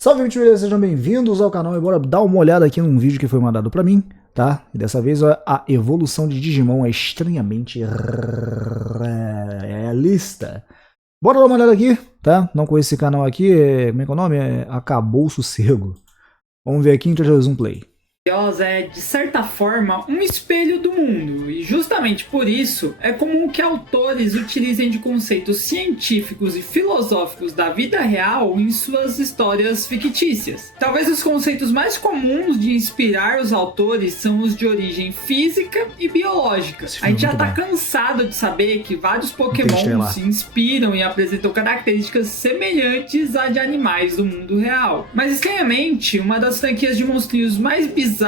Salve, gente, beleza? Sejam bem-vindos ao canal e bora dar uma olhada aqui num vídeo que foi mandado pra mim, tá? E dessa vez a evolução de Digimon é estranhamente realista. Bora dar uma olhada aqui, tá? Não conheço esse canal aqui, como é que é o nome? Acabou o Sossego. Vamos ver aqui em 3, 2, 1, play. É, de certa forma, um espelho do mundo, e justamente por isso é comum que autores utilizem de conceitos científicos e filosóficos da vida real em suas histórias fictícias. Talvez os conceitos mais comuns de inspirar os autores são os de origem física e biológica. A gente já tá cansado de saber que vários Pokémon se inspiram e apresentam características semelhantes à de animais do mundo real. Mas estranhamente, uma das franquias de monstrinhos mais bizarras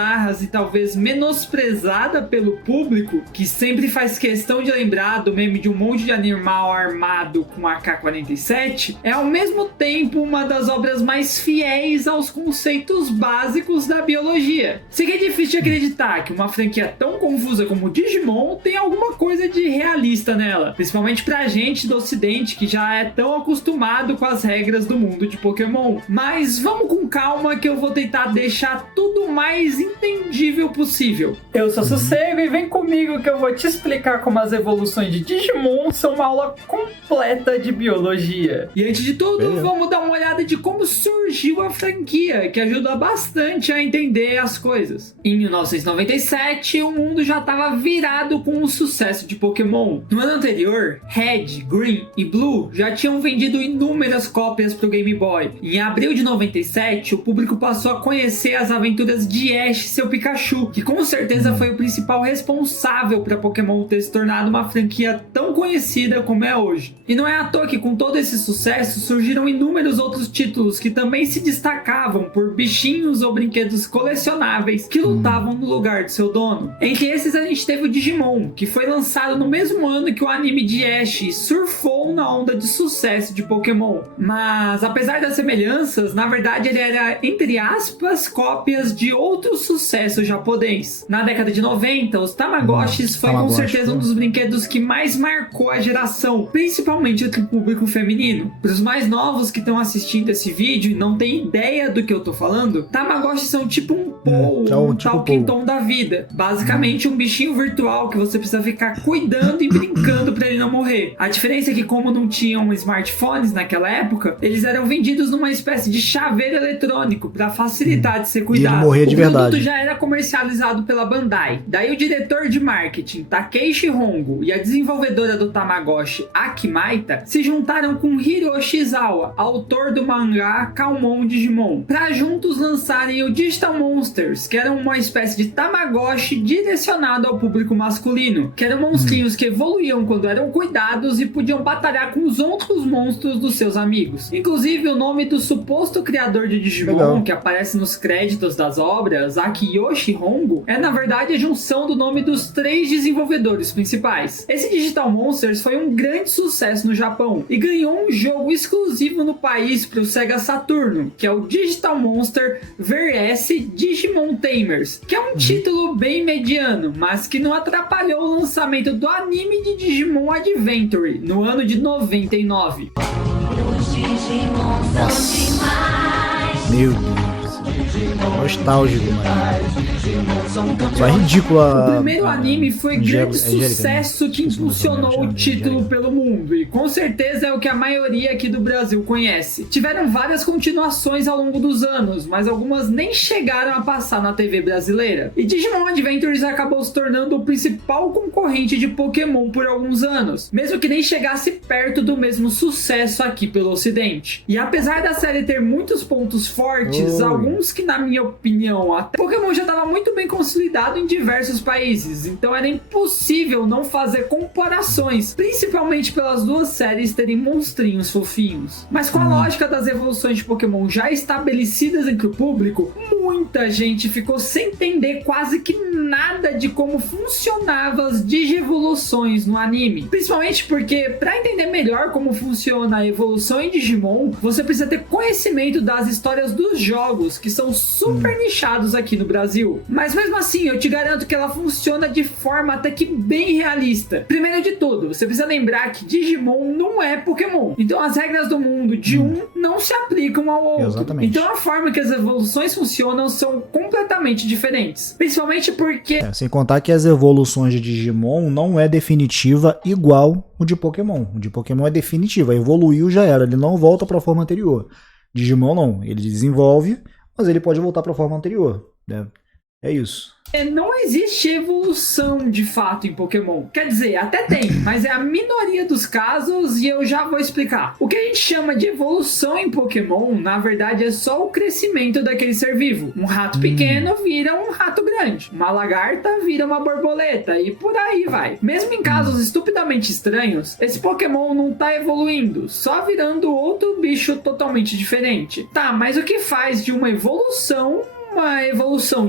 e talvez menosprezada pelo público, que sempre faz questão de lembrar do meme de um monte de animal armado com AK-47, é ao mesmo tempo uma das obras mais fiéis aos conceitos básicos da biologia. Sei que é difícil de acreditar que uma franquia tão confusa como Digimon tem alguma coisa de realista nela, principalmente pra gente do ocidente que já é tão acostumado com as regras do mundo de Pokémon. Mas vamos com calma que eu vou tentar deixar tudo mais entendível possível. Eu sou Sossego e vem comigo que eu vou te explicar como as evoluções de Digimon são uma aula completa de biologia. E antes de tudo, vamos dar uma olhada de como surgiu a franquia, que ajuda bastante a entender as coisas. Em 1997, o mundo já estava virado com o sucesso de Pokémon. No ano anterior, Red, Green e Blue já tinham vendido inúmeras cópias para o Game Boy. Em abril de 97, o público passou a conhecer as aventuras de Ash e seu Pikachu, que com certeza foi o principal responsável para Pokémon ter se tornado uma franquia tão conhecida como é hoje. E não é à toa que com todo esse sucesso surgiram inúmeros outros títulos que também se destacavam por bichinhos ou brinquedos colecionáveis que lutavam no lugar do seu dono. Entre esses a gente teve o Digimon, que foi lançado no mesmo ano que o anime de Ash e surfou na onda de sucesso de Pokémon. Mas apesar das semelhanças, na verdade ele era, entre aspas, cópias de outros sucesso japonês. Na década de 90, os Tamagotchis foi com certeza um dos brinquedos que mais marcou a geração, principalmente entre o público feminino. Para os mais novos que estão assistindo esse vídeo e não têm ideia do que eu tô falando, Tamagotchis são tipo um Pou, Talking-Tom da vida. Basicamente um bichinho virtual que você precisa ficar cuidando e brincando para ele não morrer. A diferença é que como não tinham smartphones naquela época, eles eram vendidos numa espécie de chaveiro eletrônico para facilitar de ser cuidado. E ele morria de verdade. O produto já era comercializado pela Bandai. Daí o diretor de marketing Takeishi Hongo e a desenvolvedora do Tamagotchi Aki Maita se juntaram com Hiroshi Izawa, autor do mangá Calmon Digimon, para juntos lançarem o Digital Monsters, que era uma espécie de Tamagotchi direcionado ao público masculino, que eram monstrinhos que evoluíam quando eram cuidados e podiam batalhar com os outros monstros dos seus amigos. Inclusive o nome do suposto criador de Digimon, que aparece nos créditos das obras, Akiyoshi Hongo, é na verdade a junção do nome dos 3 desenvolvedores principais. Esse Digital Monsters foi um grande sucesso no Japão e ganhou um jogo exclusivo no país para o Sega Saturno, que é o Digital Monster vs Digimon Tamers, que é um título bem mediano, mas que não atrapalhou o lançamento do anime de Digimon Adventure no ano de 99. Nossa. Meu Deus. Nostálgico, mano. Só é ridículo. O primeiro anime foi grande sucesso que impulsionou o título pelo mundo e com certeza é o que a maioria aqui do Brasil conhece. Tiveram várias continuações ao longo dos anos, mas algumas nem chegaram a passar na TV brasileira. E Digimon Adventures acabou se tornando o principal concorrente de Pokémon por alguns anos, mesmo que nem chegasse perto do mesmo sucesso aqui pelo ocidente. E apesar da série ter muitos pontos fortes, alguns que na minha opinião até Pokémon já estava muito bem consolidado em diversos países, então era impossível não fazer comparações, principalmente pelas duas séries terem monstrinhos fofinhos. Mas com a lógica das evoluções de Pokémon já estabelecidas entre o público, muita gente ficou sem entender quase que nada de como funcionavam as digievoluções no anime, principalmente porque para entender melhor como funciona a evolução em Digimon, você precisa ter conhecimento das histórias dos jogos, que são são super nichados aqui no Brasil. Mas mesmo assim, eu te garanto que ela funciona de forma até que bem realista. Primeiro de tudo, você precisa lembrar que Digimon não é Pokémon. Então as regras do mundo de um não se aplicam ao outro. Exatamente. Então a forma que as evoluções funcionam são completamente diferentes. Principalmente porque... Sem contar que as evoluções de Digimon não é definitiva igual o de Pokémon. O de Pokémon é definitiva, evoluiu já era, ele não volta para a forma anterior. Digimon não, ele desenvolve, mas ele pode voltar para a forma anterior, né? É isso. Não existe evolução de fato em Pokémon. Quer dizer, até tem, mas é a minoria dos casos e eu já vou explicar. O que a gente chama de evolução em Pokémon, na verdade, é só o crescimento daquele ser vivo. Um rato pequeno vira um rato grande. Uma lagarta vira uma borboleta e por aí vai. Mesmo em casos estupidamente estranhos, esse Pokémon não tá evoluindo, só virando outro bicho totalmente diferente. Tá, mas o que faz de uma evolução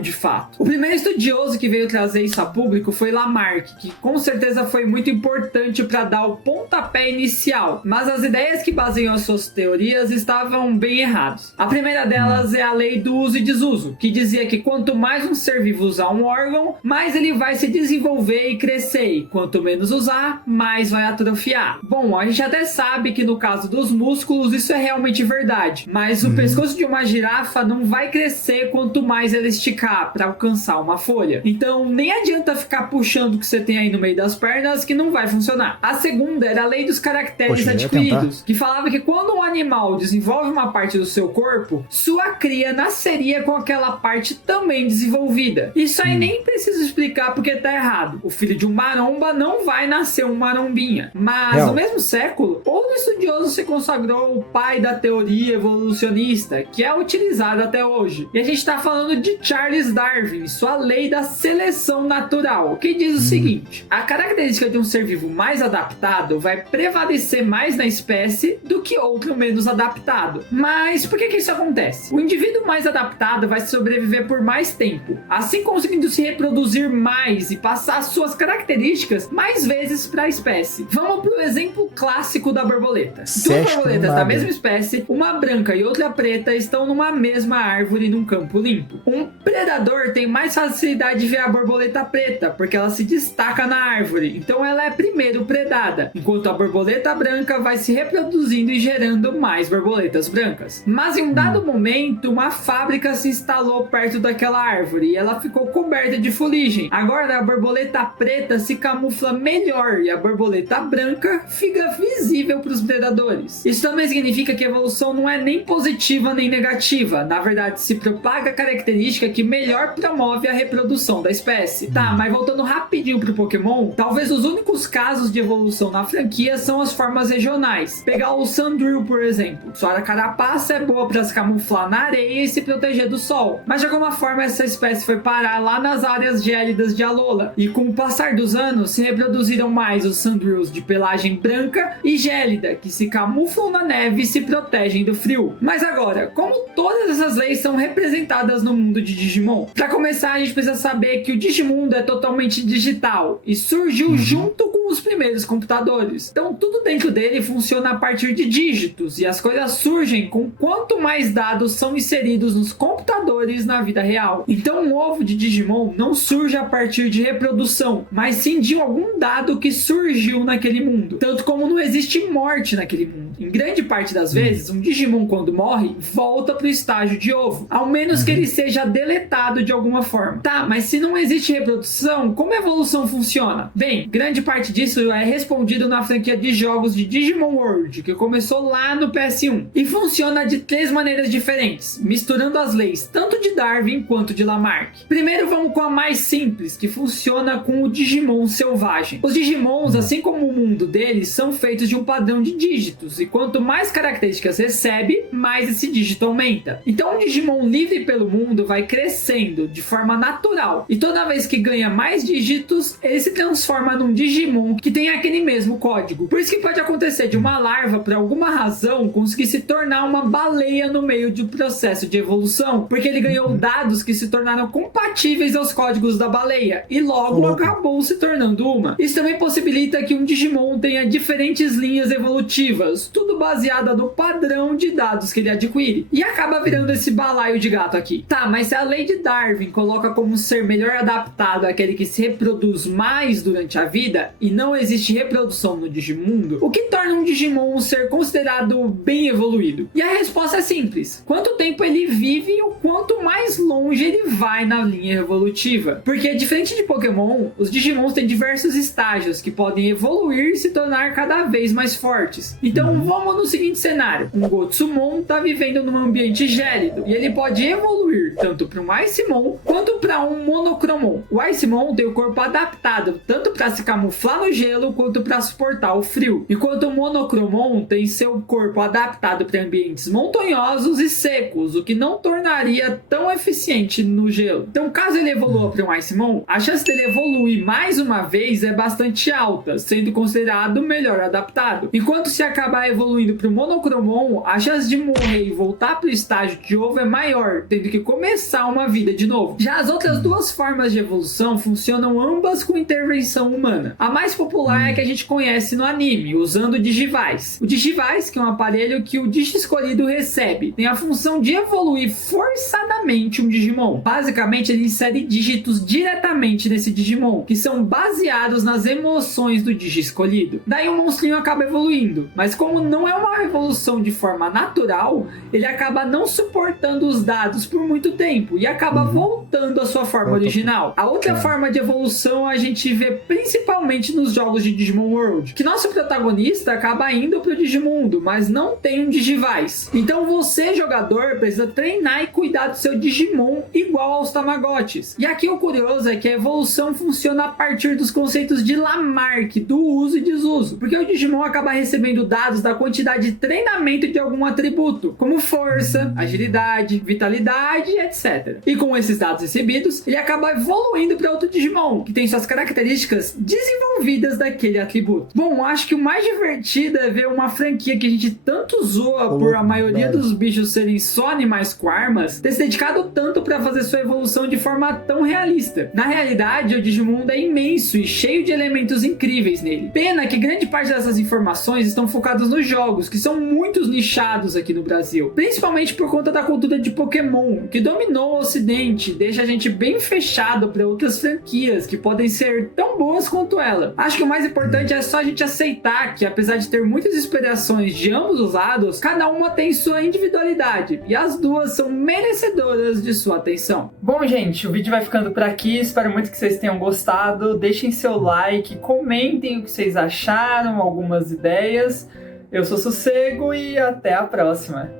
de fato? O primeiro estudioso que veio trazer isso a público foi Lamarck, que com certeza foi muito importante para dar o pontapé inicial, mas as ideias que baseiam as suas teorias estavam bem erradas. A primeira delas é a lei do uso e desuso, que dizia que quanto mais um ser vivo usar um órgão, mais ele vai se desenvolver e crescer, e quanto menos usar, mais vai atrofiar. Bom, a gente até sabe que no caso dos músculos isso é realmente verdade, mas o pescoço de uma girafa não vai crescer quanto mais ela esticar para alcançar uma folha. Então nem adianta ficar puxando o que você tem aí no meio das pernas, que não vai funcionar. A segunda era a lei dos caracteres adquiridos, que falava que quando um animal desenvolve uma parte do seu corpo, sua cria nasceria com aquela parte também desenvolvida. Isso aí nem preciso explicar porque tá errado. O filho de um maromba não vai nascer um marombinha. Mas no mesmo século, outro estudioso se consagrou o pai da teoria evolucionista, que é utilizada até hoje. E a gente tá falando de Charles Darwin, sua lei da seleção natural, que diz o seguinte: a característica de um ser vivo mais adaptado vai prevalecer mais na espécie do que outro menos adaptado. Mas por que isso acontece? O indivíduo mais adaptado vai sobreviver por mais tempo, assim conseguindo se reproduzir mais e passar suas características mais vezes para a espécie. Vamos pro exemplo clássico da borboleta. Duas borboletas da mesma espécie, uma branca e outra preta, estão numa mesma árvore num campo limpo. Um predador tem mais facilidade de ver a borboleta preta, porque ela se destaca na árvore, então ela é primeiro predada, enquanto a borboleta branca vai se reproduzindo e gerando mais borboletas brancas. Mas em um dado momento, uma fábrica se instalou perto daquela árvore e ela ficou coberta de fuligem. Agora a borboleta preta se camufla melhor e a borboleta branca fica visível para os predadores. Isso também significa que a evolução não é nem positiva nem negativa, na verdade se propaga a característica que melhor promove a reprodução da espécie. Tá, mas voltando rapidinho pro Pokémon, talvez os únicos casos de evolução na franquia são as formas regionais. Pegar o Sandrill, por exemplo. Sua carapaça é boa para se camuflar na areia e se proteger do sol, mas de alguma forma essa espécie foi parar lá nas áreas gélidas de Alola, e com o passar dos anos se reproduziram mais os Sandrills de pelagem branca e gélida, que se camuflam na neve e se protegem do frio. Mas agora, como todas essas leis são representadas no mundo de Digimon? Para começar, a gente precisa saber que o Digimundo é totalmente digital e surgiu junto com os primeiros computadores. Então tudo dentro dele funciona a partir de dígitos, e as coisas surgem com quanto mais dados são inseridos nos computadores na vida real. Então um ovo de Digimon não surge a partir de reprodução, mas sim de algum dado que surgiu naquele mundo. Tanto como não existe morte naquele mundo. Em grande parte das vezes, um Digimon quando morre, volta pro estágio de ovo, ao menos que ele seja deletado de alguma forma. Tá, mas se não existe reprodução, como a evolução funciona? Bem, grande parte disso é respondido na franquia de jogos de Digimon World, que começou lá no PS1, e funciona de 3 maneiras diferentes, misturando as leis tanto de Darwin quanto de Lamarck. Primeiro vamos com a mais simples, que funciona com o Digimon selvagem. Os Digimons, assim como o mundo deles, são feitos de um padrão de dígitos, e quanto mais características recebe, mais esse dígito aumenta. Então um Digimon livre pelo mundo vai crescendo de forma natural, e toda vez que ganha mais dígitos, ele se transforma num Digimon que tem aquele mesmo código. Por isso que pode acontecer de uma larva, por alguma razão, conseguir se tornar uma baleia no meio de um processo de evolução, porque ele ganhou dados que se tornaram compatíveis aos códigos da baleia, e logo acabou se tornando uma. Isso também possibilita que um Digimon tenha diferentes linhas evolutivas, tudo baseado no padrão de dados que ele adquire, e acaba virando esse balaio de gato aqui. aqui. Tá, mas se a lei de Darwin coloca como ser melhor adaptado aquele que se reproduz mais durante a vida e não existe reprodução no Digimundo, o que torna um Digimon um ser considerado bem evoluído? E a resposta é simples: quanto tempo ele vive e o quanto mais longe ele vai na linha evolutiva. Porque diferente de Pokémon, os Digimons têm diversos estágios que podem evoluir e se tornar cada vez mais fortes. Então vamos no seguinte cenário: um Gotsumon está vivendo num ambiente gélido e ele pode evoluir tanto para um Icemon quanto para um Monochromon. O Icemon tem o corpo adaptado tanto para se camuflar no gelo quanto para suportar o frio, enquanto o Monochromon tem seu corpo adaptado para ambientes montanhosos e secos, o que não tornaria tão eficiente no gelo. Então, caso ele evolua para um Icemon, a chance dele evoluir mais uma vez é bastante alta, sendo considerado melhor adaptado. Enquanto se acabar evoluindo para o Monochromon, a chance de morrer e voltar para o estágio de ovo é maior, tendo que começar uma vida de novo. Já as outras duas formas de evolução funcionam ambas com intervenção humana. A mais popular é a que a gente conhece no anime, usando o Digivice. O Digivice, que é um aparelho que o Digi escolhido recebe, tem a função de evoluir forçadamente um Digimon. Basicamente, ele insere dígitos diretamente nesse Digimon, que são baseados nas emoções do Digi escolhido. Daí o monstrinho acaba evoluindo, mas como não é uma evolução de forma natural, ele acaba não suportando os dados por muito tempo e acaba voltando à sua forma original. A outra forma de evolução a gente vê principalmente nos jogos de Digimon World, que nosso protagonista acaba indo pro Digimundo, mas não tem um Digivice. Então você, jogador, precisa treinar e cuidar do seu Digimon igual aos Tamagotchis. E aqui o curioso é que a evolução funciona a partir dos conceitos de Lamarck, do uso e desuso, porque o Digimon acaba recebendo dados da quantidade de treinamento de algum atributo, como força, agilidade, vitalidade, etc. E com esses dados recebidos, ele acaba evoluindo para outro Digimon, que tem suas características desenvolvidas daquele atributo. Bom, acho que o mais divertido é ver uma franquia que a gente tanto zoa por a maioria dos bichos serem só animais com armas, ter se dedicado tanto para fazer sua evolução de forma tão realista. Na realidade, o Digimundo é imenso e cheio de elementos incríveis nele. Pena que grande parte dessas informações estão focadas nos jogos, que são muitos nichados aqui no Brasil, principalmente por conta da cultura de Pokémon, que dominou o ocidente, deixa a gente bem fechado para outras franquias que podem ser tão boas quanto ela. Acho que o mais importante é só a gente aceitar que, apesar de ter muitas inspirações de ambos os lados, cada uma tem sua individualidade e as duas são merecedoras de sua atenção. Bom, gente, o vídeo vai ficando por aqui. Espero muito que vocês tenham gostado. Deixem seu like, comentem o que vocês acharam, algumas ideias. Eu sou Sossego e até a próxima.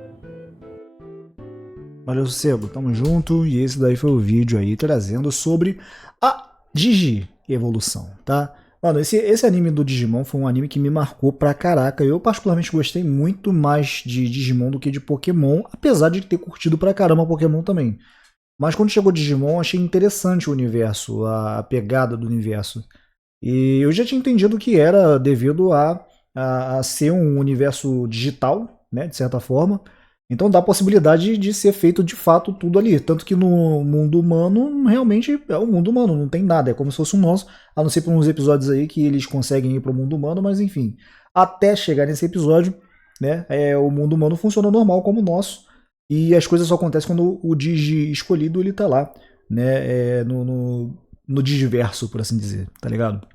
Valeu, Sossego, tamo junto. E esse daí foi o vídeo aí trazendo sobre a Digi-evolução, tá? Mano, esse anime do Digimon foi um anime que me marcou pra caraca. Eu particularmente gostei muito mais de Digimon do que de Pokémon, apesar de ter curtido pra caramba Pokémon também. Mas quando chegou Digimon, achei interessante o universo, a pegada do universo. E eu já tinha entendido que era devido a ser um universo digital, né, de certa forma. Então dá a possibilidade de ser feito de fato tudo ali. Tanto que no mundo humano, realmente é o mundo humano, não tem nada. É como se fosse um nosso, a não ser por uns episódios aí que eles conseguem ir para o mundo humano, mas enfim. Até chegar nesse episódio, né, o mundo humano funciona normal como o nosso. E as coisas só acontecem quando o Digi escolhido ele tá lá, né, no Digiverso, por assim dizer, tá ligado?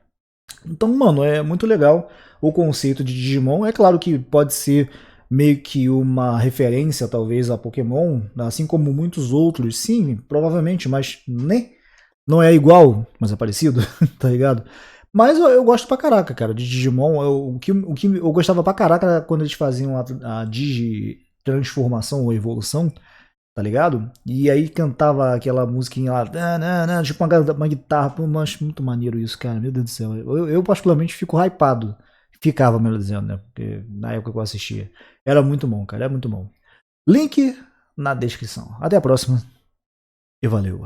Então, mano, é muito legal o conceito de Digimon. É claro que pode ser meio que uma referência, talvez, a Pokémon, assim como muitos outros, sim, provavelmente, mas né? Não é igual, mas é parecido, tá ligado? Mas eu gosto pra caraca, cara, de Digimon. O que eu gostava pra caraca quando eles faziam a Digi transformação ou evolução, tá ligado? E aí cantava aquela musiquinha lá, tipo uma guitarra. Pô, eu acho muito maneiro isso, cara, meu Deus do céu. Eu particularmente fico hypado. Ficava, melhor dizendo, né? Porque na época que eu assistia. Era muito bom, cara, era muito bom. Link na descrição. Até a próxima e valeu.